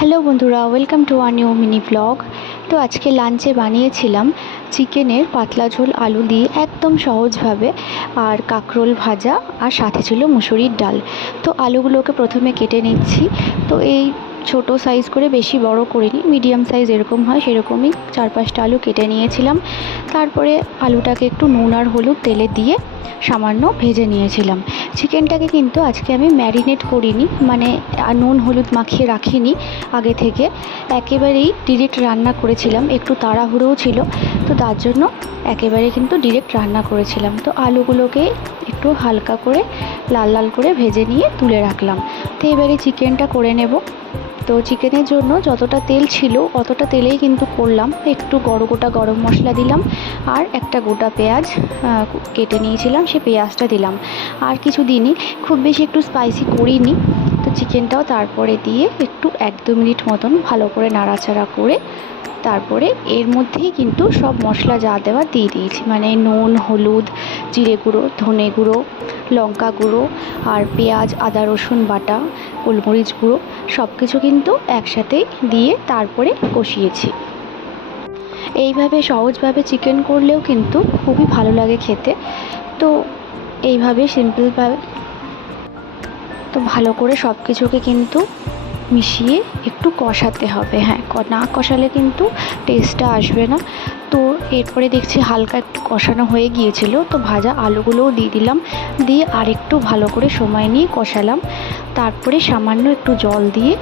Hello বন্ধুরা, welcome to a new mini blog. তো আজকে লাঞ্চে বানিয়েছিলাম চিকেনের পাতলা ঝোল আলু দিয়ে একদম সহজভাবে, আর কাঁকরোল ভাজা, আর সাথে ছিল মুসুরির ডাল। তো আলুগুলোকে প্রথমে কেটে নিচ্ছি। তো এই ছোট সাইজ করে, বেশি বড় করিনি, মিডিয়াম সাইজ এরকম হয় সেরকমই 4-5টা আলু কেটে নিয়েছিলাম। তারপরে আলুটাকে একটু নুন আর হলুদ তেলে দিয়ে সামান্য ভেজে নিয়েছিলাম। চিকেনটাকে কিন্তু আজকে আমি ম্যারিনেট করিনি, মানে নুন হলুদ মাখিয়ে রাখিনি আগে থেকে, একেবারেই ডিরেক্ট রান্না করেছিলাম। একটু তাড়াহুড়োও ছিল, তো তার জন্য একেবারে কিন্তু ডিরেক্ট রান্না করেছিলাম। তো আলুগুলোকে একটু হালকা করে লাল লাল করে ভেজে নিয়ে তুলে রাখলাম। তো এবারে চিকেনটা করে নেব। তো চিকেনের জন্য যতটা তেল ছিল অতটা তেলেই কিন্তু করলাম। একটু গোটা গরম মশলা দিলাম, আর একটা গোটা পেঁয়াজ কেটে নিয়েছিলাম, সে পেঁয়াজটা দিলাম। আর কিছু দিনই, খুব বেশি একটু স্পাইসি করিনি। তো চিকেনটাও তারপরে দিয়ে একটু 1-2 মিনিট মতন ভালো করে নাড়াচাড়া করে তারপরে এর মধ্যেই কিন্তু সব মশলা যা দেওয়া দিয়ে দিয়েছি, মানে নুন, হলুদ, জিরে গুঁড়ো, ধনে গুঁড়ো, লঙ্কা গুঁড়ো, আর পেঁয়াজ, আদা রসুন বাটা, গোলমরিচ গুঁড়ো, সব কিছু কিন্তু একসাথে দিয়ে তারপরে কষিয়েছি। এইভাবে সহজভাবে চিকেন করলেও কিন্তু খুবই ভালো লাগে খেতে। তো এইভাবে সিম্পলভাবে তো ভালো করে সব কিছুকে কিন্তু মিশিয়ে একটু কষাতে হবে। হ্যাঁ, না কষালে কিন্তু টেস্টটা আসবে না। তো এরপরে দেখছি হালকা একটু কষানো হয়ে গিয়েছিল, তো ভাজা আলুগুলোও দিয়ে দিলাম, দিয়ে আরেকটু ভালো করে সময় নিয়ে কষালাম। তারপরে সামান্য একটু জল দিয়ে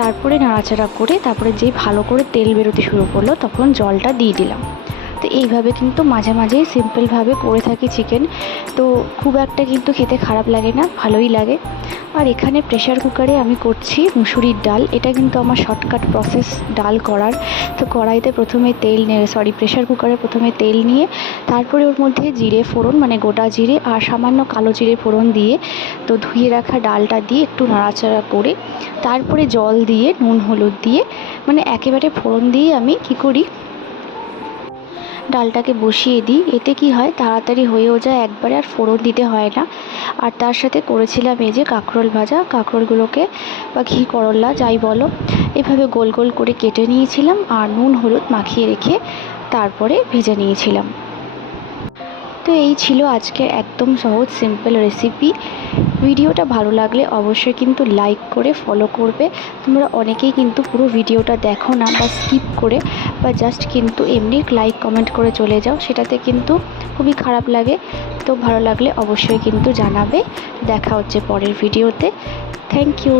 তারপরে নাড়াচাড়া করে তারপরে যেই ভালো করে তেল বেরোতে শুরু করলো তখন জলটা দিয়ে দিলাম। তো এইভাবে কিন্তু মাঝে মাঝেই সিম্পলভাবে করে থাকি চিকেন। তো খুব একটা কিন্তু খেতে খারাপ লাগে না, ভালোই লাগে। আর এখানে প্রেশার কুকারে আমি করছি মুসুরির ডাল। এটা কিন্তু আমার শর্টকাট প্রসেস ডাল করার। তো কড়াইতে প্রথমে প্রেশার কুকারে প্রথমে তেল নিয়ে তারপরে ওর মধ্যে জিরে ফোড়ন, মানে গোটা জিরে আর সামান্য কালো জিরে ফোড়ন দিয়ে, তো ধুয়ে রাখা ডালটা দিয়ে একটু নাড়াচাড়া করে তারপরে জল দিয়ে নুন হলুদ দিয়ে, মানে একেবারে ফোড়ন দিয়ে আমি কি করি, ডালটাকে বসিয়ে দিই। এতে কি হয়, তাড়াতাড়ি হয়েও যায় একবারে, আর ফোড়ন দিতে হয় না। আর তার সাথে করেছিলাম এই যে কাঁকরোল ভাজা, কাঁকরোলগুলোকে বা ঘি করলা যাই বলো, এভাবে গোল গোল করে কেটে নিয়েছিলাম আর নুন হলুদ মাখিয়ে রেখে তারপরে ভেজে নিয়েছিলাম। তো এই ছিল আজকের একদম সহজ সিম্পল রেসিপি। ভিডিওটা ভালো লাগলে অবশ্যই কিন্তু লাইক করে ফলো করবে। তোমরা অনেকেই কিন্তু পুরো ভিডিওটা দেখো না, বা স্কিপ করে, বা জাস্ট কিন্তু এমনি লাইক কমেন্ট করে চলে যাও, সেটাতে কিন্তু খুবই খারাপ লাগে। তো ভালো লাগলে অবশ্যই কিন্তু জানাবে। দেখা হচ্ছে পরের ভিডিওতে। Thank you.